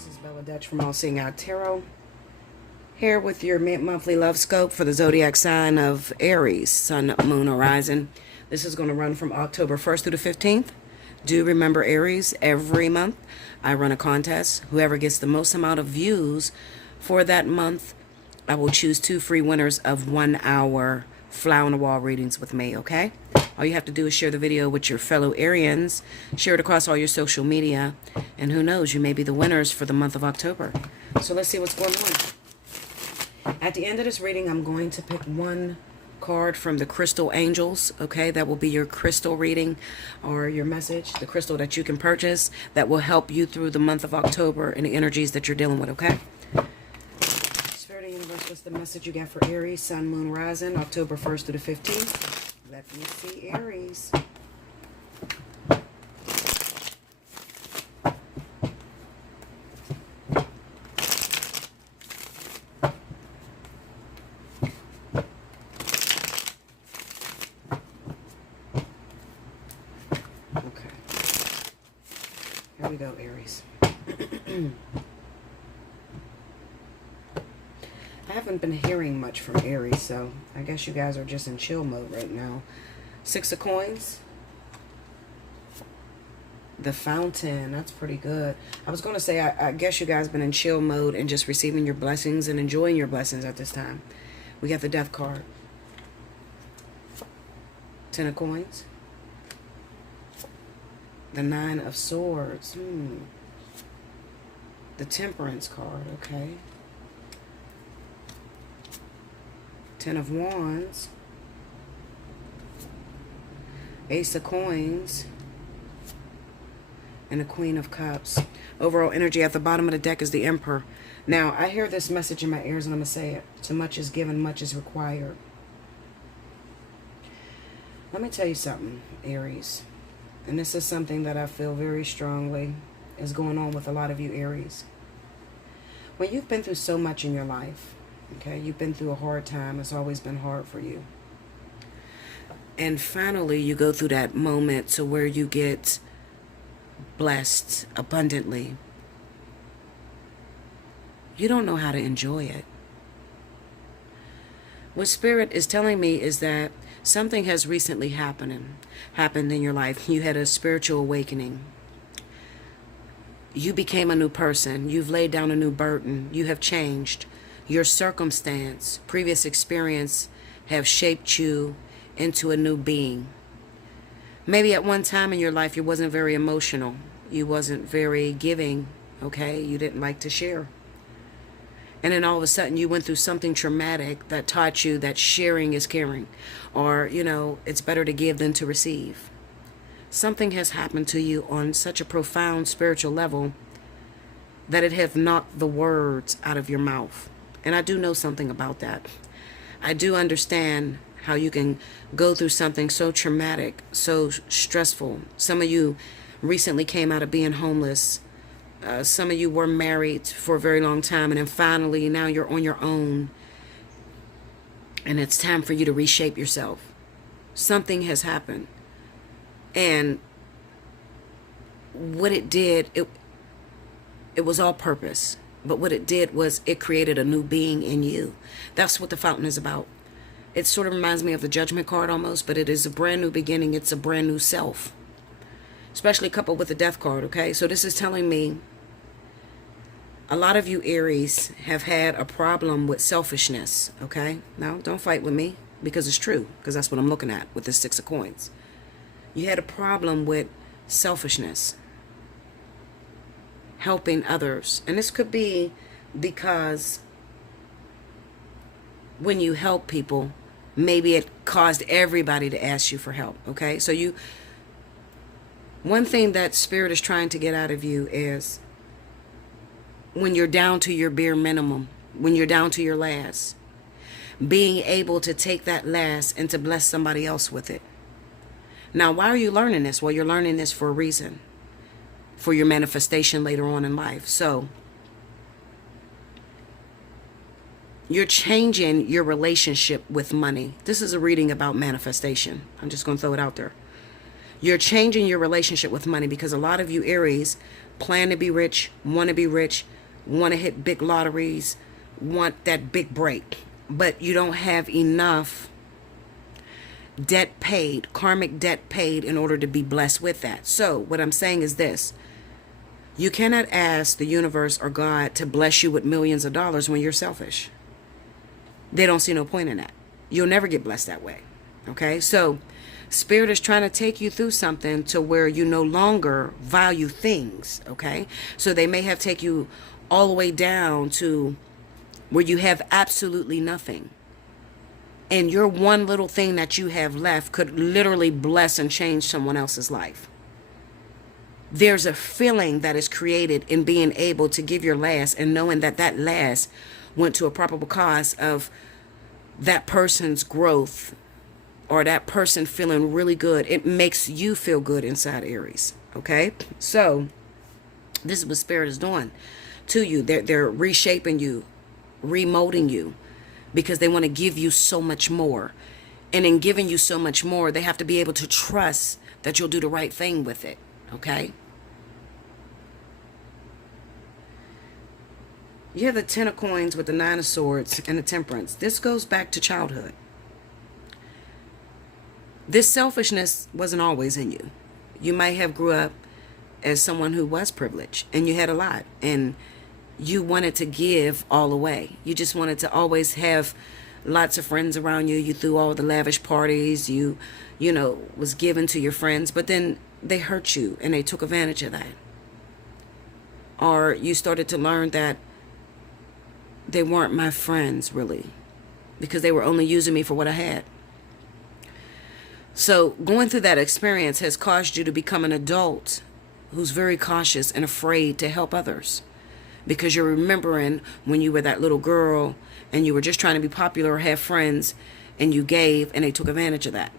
This is Bella Dutch from Allseeingeyetarot, here with your monthly love scope for the zodiac sign of Aries, Sun, Moon, Horizon. This is going to run from October 1st through the 15th. Do remember, Aries, every month I run a contest. Whoever gets the most amount of views for that month, I will choose 2 free winners of 1-hour fly on the wall readings with me, okay? All you have to do is share the video with your fellow Arians, share it across all your social media, and who knows, you may be the winners for the month of October. So let's see what's going on. At the end of this reading, I'm going to pick one card from the crystal angels, okay? That will be your crystal reading or your message, the crystal that you can purchase that will help you through the month of October and the energies that you're dealing with, okay? Spirit of the Universe, what's the message you got for Aries, Sun, Moon, Rising, October 1st through the 15th? Let me see Aries. Okay. Here we go, Aries. I haven't been hearing much from Aries, so I guess you guys are just in chill mode right now. 6 of coins. The Fountain. That's pretty good. I was going to say, I guess you guys been in chill mode and just receiving your blessings and enjoying your blessings at this time. We got the Death card. 10 of coins. The 9 of swords. The Temperance card, okay. 10 of wands. Ace of coins. And the Queen of cups. Overall energy at the bottom of the deck is the Emperor. Now, I hear this message in my ears and I'm going to say it. Too much is given, much is required. Let me tell you something, Aries. And this is something that I feel very strongly is going on with a lot of you, Aries. When you've been through so much in your life, okay, you've been through a hard time. It's always been hard for you. And finally, you go through that moment to where you get blessed abundantly. You don't know how to enjoy it. What Spirit is telling me is that something has recently happened in your life. You had a spiritual awakening. You became a new person. You've laid down a new burden. You have changed. Your circumstance, previous experience have shaped you into a new being. Maybe at one time in your life you wasn't very emotional. You wasn't very giving, okay? You didn't like to share. And then all of a sudden you went through something traumatic that taught you that sharing is caring. Or, you know, it's better to give than to receive. Something has happened to you on such a profound spiritual level that it has knocked the words out of your mouth. And I do know something about that. I do understand how you can go through something so traumatic, so stressful. Some of you recently came out of being homeless. Some of you were married for a very long time, and then finally now you're on your own. And it's time for you to reshape yourself. Something has happened. And what it did, it was all purpose. But what it did was it created a new being in you. That's what the Fountain is about. It sort of reminds me of the Judgment card almost, but it is a brand new beginning. It's a brand new self, especially coupled with the Death card, okay? So this is telling me a lot of you Aries have had a problem with selfishness, okay? Now, don't fight with me because it's true, because that's what I'm looking at with the 6 of coins. You had a problem with selfishness, helping others. And this could be because when you help people, maybe it caused everybody to ask you for help, okay? So one thing that Spirit is trying to get out of you is when you're down to your bare minimum, when you're down to your last, being able to take that last and to bless somebody else with it. Now, why are you learning this? Well, you're learning this for a reason, for your manifestation later on in life. So you're changing your relationship with money. This is a reading about manifestation. I'm just going to throw it out there. You're changing your relationship with money because a lot of you Aries plan to be rich, want to hit big lotteries, want that big break, but you don't have enough debt paid, karmic debt paid in order to be blessed with that. So what I'm saying is this: you cannot ask the universe or God to bless you with millions of dollars when you're selfish. They don't see no point in that. You'll never get blessed that way. Okay? So Spirit is trying to take you through something to where you no longer value things. Okay? So they may have taken you all the way down to where you have absolutely nothing. And your one little thing that you have left could literally bless and change someone else's life. There's a feeling that is created in being able to give your last and knowing that that last went to a probable cause of that person's growth or that person feeling really good. It makes you feel good inside, Aries. Okay? So this is what Spirit is doing to you. They're reshaping you, remolding you, because they want to give you so much more. And in giving you so much more, they have to be able to trust that you'll do the right thing with it. Okay? You have the 10 of coins with the 9 of swords and the temperance. This goes back to childhood. This selfishness wasn't always in you. You might have grew up as someone who was privileged and you had a lot and you wanted to give all away. You just wanted to always have lots of friends around you. You threw all the lavish parties. You was given to your friends, but then they hurt you and they took advantage of that. Or you started to learn that they weren't my friends really because they were only using me for what I had. So going through that experience has caused you to become an adult who's very cautious and afraid to help others because you're remembering when you were that little girl and you were just trying to be popular or have friends and you gave and they took advantage of that.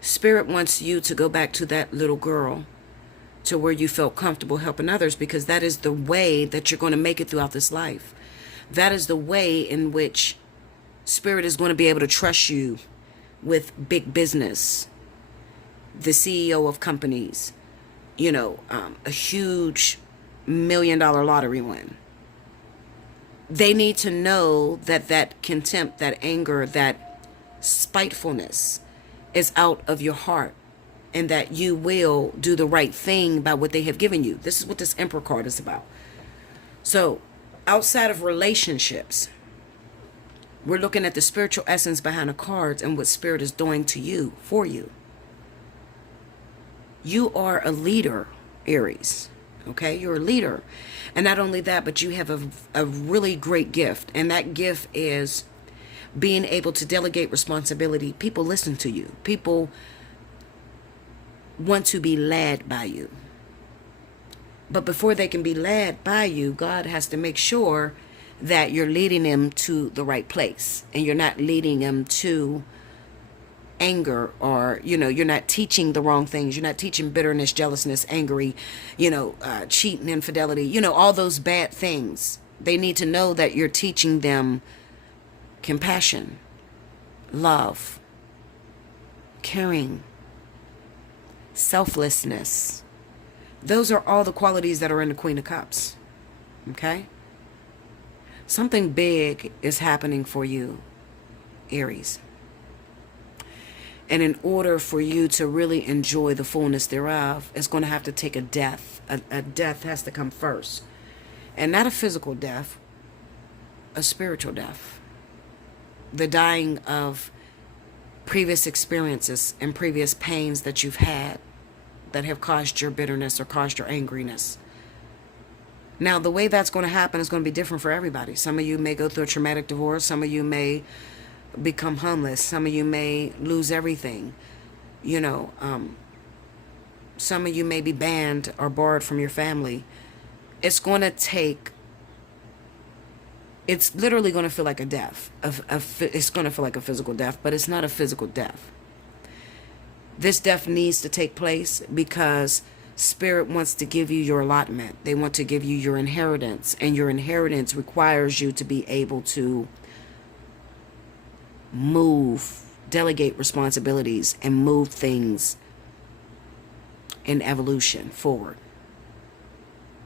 Spirit wants you to go back to that little girl to where you felt comfortable helping others because that is the way that you're going to make it throughout this life. That is the way in which Spirit is going to be able to trust you with big business, the CEO of companies, a huge $1 million lottery win. They need to know that that contempt, that anger, that spitefulness is out of your heart and that you will do the right thing by what they have given you. This is what this Emperor card is about. So outside of relationships, we're looking at the spiritual essence behind the cards and what Spirit is doing to you, for you. You are a leader, Aries. Okay? You're a leader. And not only that, but you have a really great gift. And that gift is being able to delegate responsibility. People listen to you. People want to be led by you. But before they can be led by you, God has to make sure that you're leading them to the right place and you're not leading them to anger or, you're not teaching the wrong things. You're not teaching bitterness, jealousness, angry, cheating, infidelity, all those bad things. They need to know that you're teaching them compassion, love, caring, selflessness. Those are all the qualities that are in the Queen of Cups. Okay? Something big is happening for you, Aries. And in order for you to really enjoy the fullness thereof, it's going to have to take a death. A death has to come first. And not a physical death, a spiritual death. The dying of previous experiences and previous pains that you've had that have caused your bitterness or caused your angriness. Now, the way that's going to happen is going to be different for everybody. Some of you may go through a traumatic divorce. Some of you may become homeless. Some of you may lose everything. Some of you may be banned or barred from your family. It's going to take... It's literally going to feel like a death. It's going to feel like a physical death, but it's not a physical death. This death needs to take place because Spirit wants to give you your allotment. They want to give you your inheritance, and your inheritance requires you to be able to move, delegate responsibilities, and move things in evolution forward.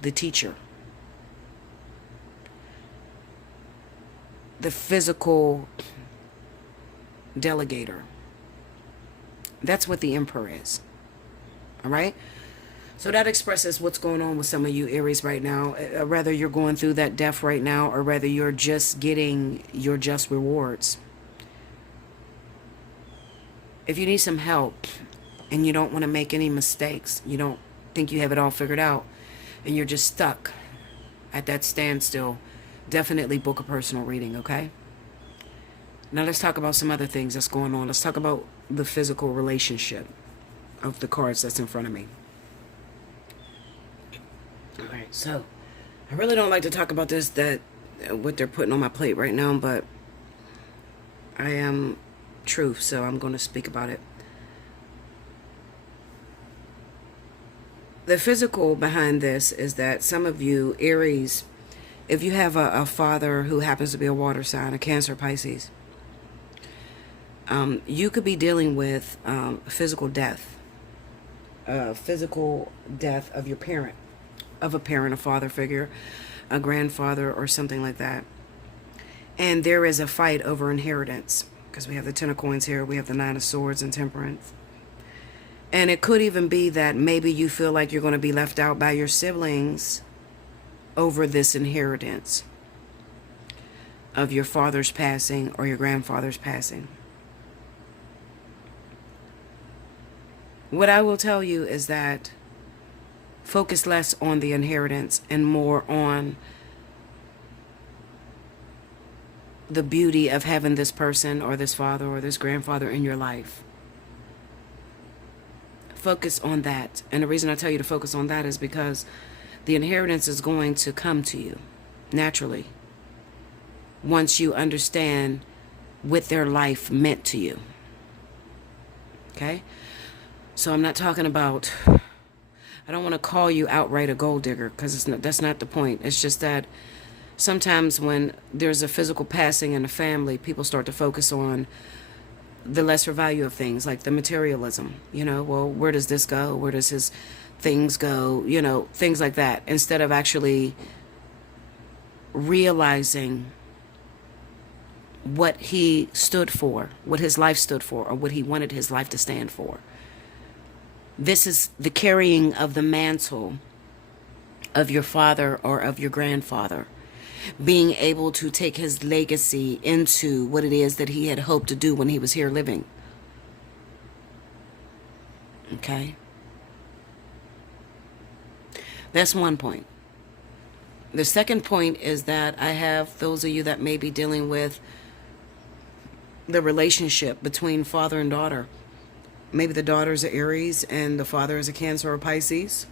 The teacher. The physical delegator. That's what the Emperor is. All right? So that expresses what's going on with some of you Aries right now. Whether you're going through that death right now, or whether you're just getting your just rewards. If you need some help and you don't want to make any mistakes, you don't think you have it all figured out, and you're just stuck at that standstill, definitely book a personal reading, okay? Now let's talk about some other things that's going on. Let's talk about the physical relationship of the cards that's in front of me. All right, so I really don't like to talk about this, what they're putting on my plate right now, but I am truth, so I'm going to speak about it. The physical behind this is that some of you Aries, if you have a father who happens to be a water sign, a Cancer, Pisces, you could be dealing with physical death of your parent, of a parent, a father figure, a grandfather, or something like that. And there is a fight over inheritance, because we have the Ten of Coins here, we have the Nine of Swords and Temperance. And it could even be that maybe you feel like you're going to be left out by your siblings over this inheritance of your father's passing or your grandfather's passing. What I will tell you is that focus less on the inheritance and more on the beauty of having this person or this father or this grandfather in your life. Focus on that. And the reason I tell you to focus on that is because the inheritance is going to come to you naturally once you understand what their life meant to you. Okay? So I'm not talking about, I don't want to call you outright a gold digger, because that's not the point. It's just that sometimes when there's a physical passing in a family, people start to focus on the lesser value of things, like the materialism. Well, where does this go? Where does his things go? Things like that. Instead of actually realizing what he stood for, what his life stood for, or what he wanted his life to stand for. This is the carrying of the mantle of your father or of your grandfather, being able to take his legacy into what it is that he had hoped to do when he was here living. Okay? That's one point. The second point is that I have those of you that may be dealing with the relationship between father and daughter. Maybe the daughter is an Aries and the father is a Cancer or Pisces.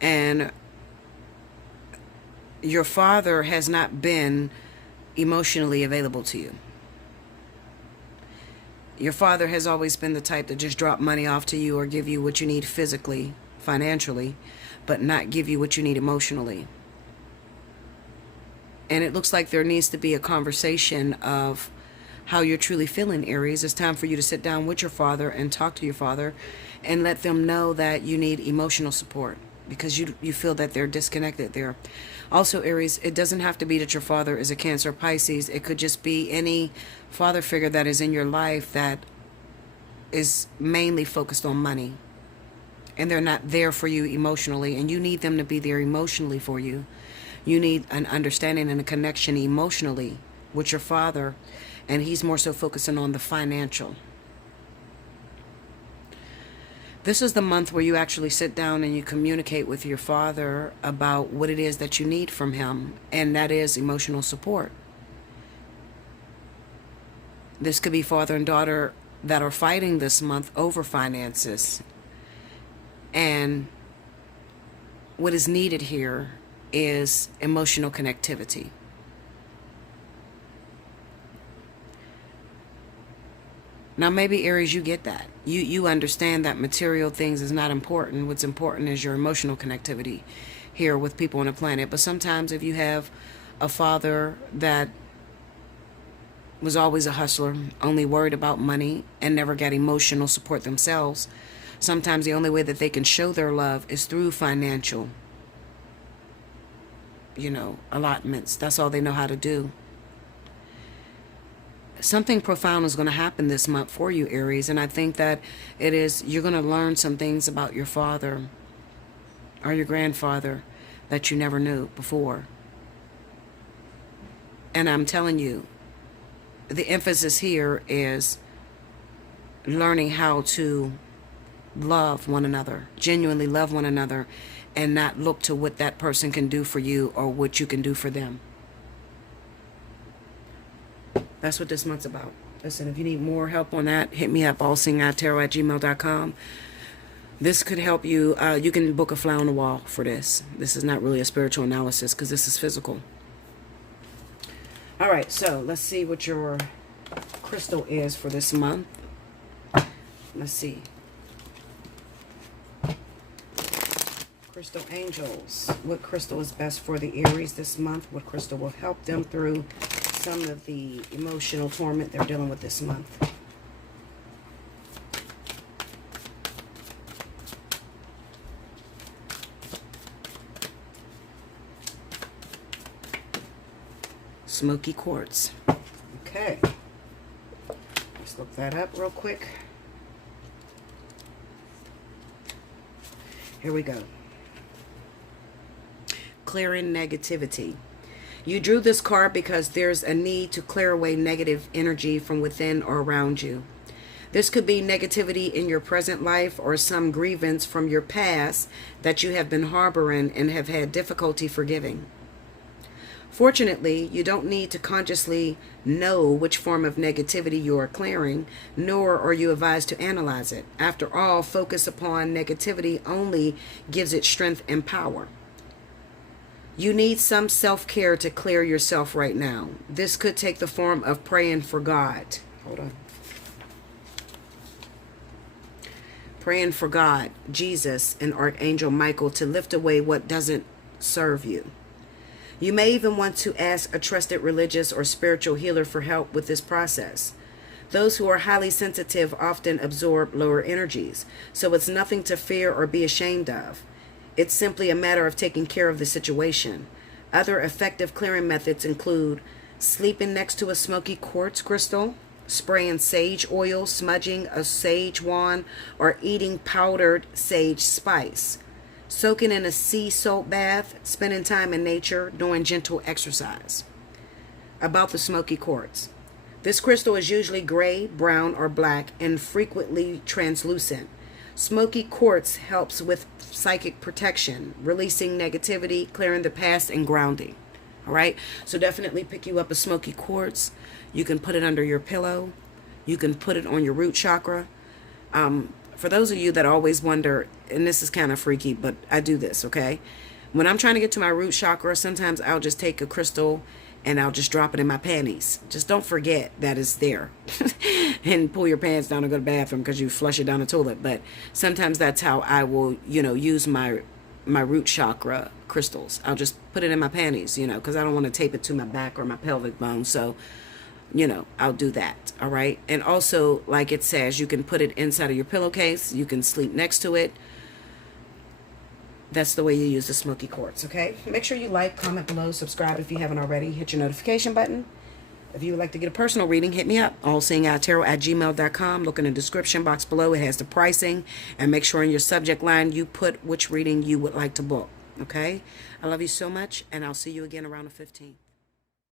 And your father has not been emotionally available to you. Your father has always been the type to just drop money off to you or give you what you need physically, financially, but not give you what you need emotionally. And it looks like there needs to be a conversation of how you're truly feeling, Aries. It's time for you to sit down with your father and talk to your father and let them know that you need emotional support, because you feel that they're disconnected there. Also, Aries, it doesn't have to be that your father is a Cancer or Pisces. It could just be any father figure that is in your life that is mainly focused on money, and they're not there for you emotionally, and you need them to be there emotionally for you. You need an understanding and a connection emotionally with your father, and he's more so focusing on the financial. This is the month where you actually sit down and you communicate with your father about what it is that you need from him, and that is emotional support. This could be father and daughter that are fighting this month over finances. And what is needed here is emotional connectivity. Now, maybe, Aries, you get that. You understand that material things is not important. What's important is your emotional connectivity here with people on the planet. But sometimes if you have a father that was always a hustler, only worried about money, and never got emotional support themselves, Sometimes the only way that they can show their love is through financial, allotments. That's all they know how to do. Something profound is going to happen this month for you, Aries, and I think that you're going to learn some things about your father or your grandfather that you never knew before. And I'm telling you, the emphasis here is learning how to love one another, genuinely love one another, and not look to what that person can do for you or what you can do for them. That's what this month's about. Listen, if you need more help on that, hit me up, allseeingeyetarot@gmail.com. This could help you. You can book a fly on the wall for this. This is not really a spiritual analysis because this is physical. All right, so let's see what your crystal is for this month. Let's see. Crystal angels. What crystal is best for the Aries this month? What crystal will help them through some of the emotional torment they're dealing with this month? Smoky Quartz. Okay. Let's look that up real quick. Here we go. Clearing negativity. You drew this card because there's a need to clear away negative energy from within or around you. This could be negativity in your present life or some grievance from your past that you have been harboring and have had difficulty forgiving. Fortunately, you don't need to consciously know which form of negativity you are clearing, nor are you advised to analyze it. After all, focus upon negativity only gives it strength and power. You need some self-care to clear yourself right now. This could take the form of praying for God. Hold on. Praying for God, Jesus, and Archangel Michael to lift away what doesn't serve you. You may even want to ask a trusted religious or spiritual healer for help with this process. Those who are highly sensitive often absorb lower energies, so it's nothing to fear or be ashamed of. It's simply a matter of taking care of the situation. Other effective clearing methods include sleeping next to a smoky quartz crystal, spraying sage oil, smudging a sage wand, or eating powdered sage spice, soaking in a sea salt bath, spending time in nature, doing gentle exercise. About the smoky quartz. This crystal is usually gray, brown, or black, and frequently translucent. Smoky quartz helps with psychic protection, releasing negativity, clearing the past, and grounding. All right? So definitely pick you up a smoky quartz. You can put it under your pillow. You can put it on your root chakra. For those of you that always wonder, and this is kind of freaky, but I do this, okay? When I'm trying to get to my root chakra, sometimes I'll just take a crystal and I'll just drop it in my panties. Just don't forget that it's there. And pull your pants down and go to the bathroom because you flush it down the toilet. But sometimes that's how I will, use my root chakra crystals. I'll just put it in my panties, because I don't want to tape it to my back or my pelvic bone. So, I'll do that. All right. And also, like it says, you can put it inside of your pillowcase. You can sleep next to it. That's the way you use the smoky quartz, okay? Make sure you like, comment below, subscribe if you haven't already. Hit your notification button. If you would like to get a personal reading, hit me up. Allseeingeyetarot@gmail.com. Look in the description box below. It has the pricing. And make sure in your subject line you put which reading you would like to book, okay? I love you so much, and I'll see you again around the 15th.